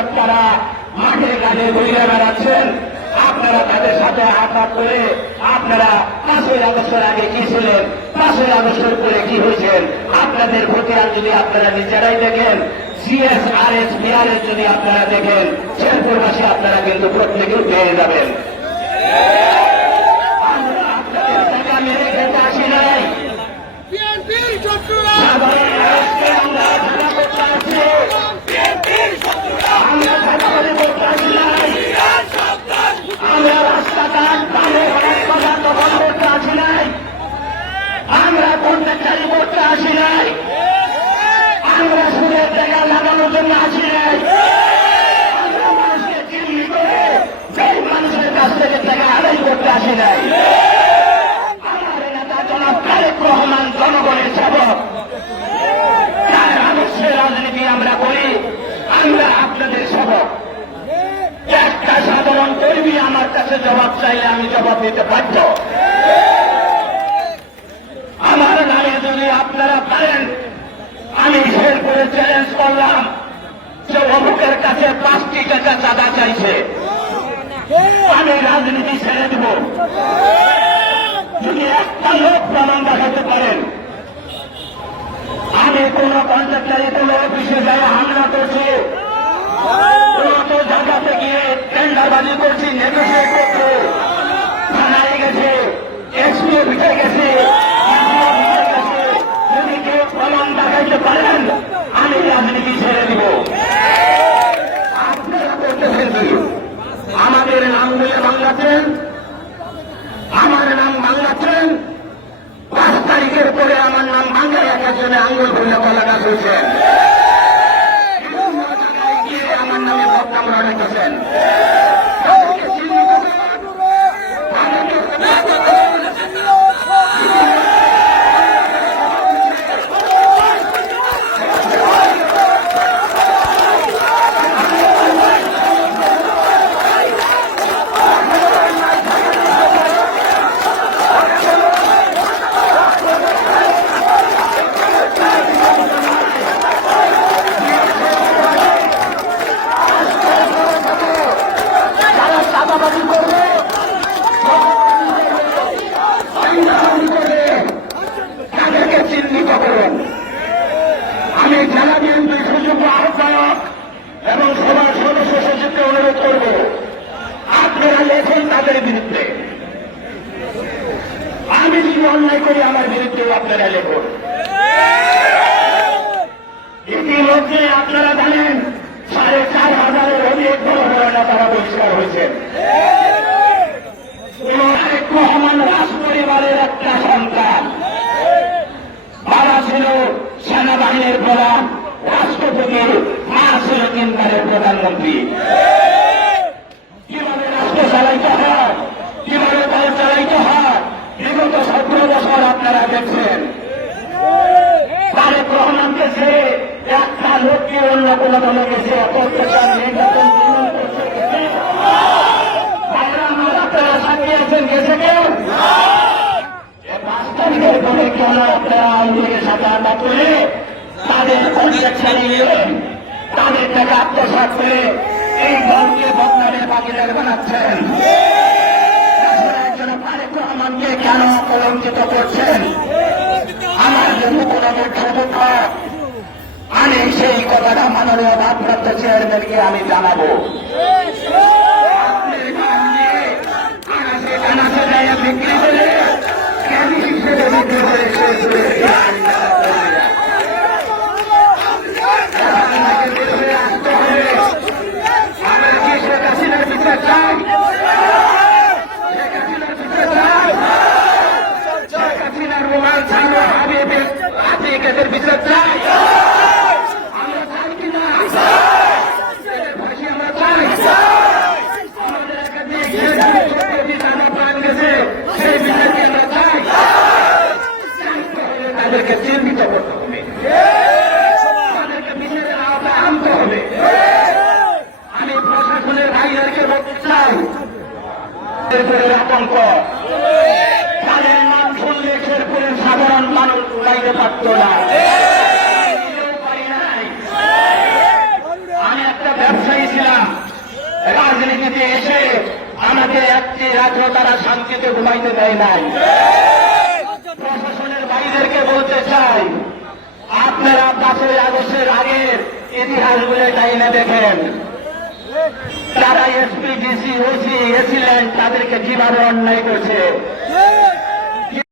কর্মকর্তারা মাঠে কাজে ঘুরে বেড়াচ্ছেন। আপনারা তাদের সাথে আঘাত করে আপনারা পাঁচই আগস্টের আগে কি ছিলেন পাঁচই আগস্টের পরে কি হয়েছেন, আপনাদের খতিয়ান যদি আপনারা নিজেরাই দেখেন সিএসআরএস আর এস বিআরএস যদি আপনারা দেখেন, শেরপুরবাসী আপনারা কিন্তু প্রত্যেকেও পেয়ে যাবেন আমরা আপনাদের টাকা মেরে খেতে আসি নাই বিএনপির শত্রুরা সাধারণ মানুষকে আমরা ধারা করতে আসছি বিএনপির শত্রুরা আমরা ধারাবাড়ি করতে আসি নাই আমরা রাস্তাঘাট বাড়ি হাসপাতাল দখল করতে আসি নাই আমরা কন্ট্রাক্টারি করতে আসি নাই আমরা সুদের লাগানোর জন্য আসি নাই। মানুষকে আমার আমরা করি, আমরা আপনাদের সেবক। একটা সাধারণ কর্মী আমার কাছে জবাব চাইলে আমি জবাব দিতে বাধ্য আমার নামে যদি আপনারা পারেন আমি শেরপুরে চ্যালেঞ্জ করলাম যে অমুকের কাছে পাঁচটি টাকা চাঁদা চাইছে আমি রাজনীতি ছেড়ে দেব যদি একটা লোক প্রমাণ দেখাতে পারেন, আমি কোন কন্ট্রাক্টারি কোন অফিসে যাই হামলা করছি, কোন জায়গাতে গিয়ে টেন্ডারবাজি করছি, নেগোসিয়েট করছি, থানায় গেছে, এসপি অফিসে গেছে DCO অফিসে গেছে। যদি কেউ প্রমাণ দেখাইতে পারেন আমি রাজনীতি ছেড়ে দিব আপনারা করতেছেন কি আমাদের নাম বলে বাংলাতেন আমার নাম বাংলাতেন পাঁচ তারিখের পরে আমার নাম জন্য আঙ্গুল ধরলে কলাটা হয়েছেন বিভিন্ন বিরুদ্ধে। আমি যদি অন্যায় করি, আমার বিরুদ্ধে আপনারা লেখুন। ইতিমধ্যে আপনারা জানেন, সাড়ে চার হাজারের আপনারা দেখছেন তারেক রহমানকে সে একটা লোককে অন্য কোনো দলে গেছে তাদের টাকা আত্মসাত করে এই দলকে বদনামের বাগিদার বানাচ্ছেন তাছাড়া একজন তারেক রহমানকে কলঙ্কিত করছেন। আমার জন্য কোনো দুঃখ আমি সেই কথাটা মাননীয় ভারপ্রাপ্ত চেয়ারম্যানকে আমি জানাব। বিক্রি করে বিক্রি করে পারত না। আমি একটা ব্যবসায়ী ছিলাম। রাজনীতিতে এসে আমাকে একটি রাত্র তারা শান্তিতে ঘুমাইতে দেয় নাই। প্রশাসনের ভাইদেরকে বলতে চাই, আপনারা পাঁচই আগস্টের আগের ইতিহাসগুলো টাইমে দেখেন। তারা এসপি ডিসি ওসি এসিলেন তাদেরকে কীভাবে অন্যায় করছে?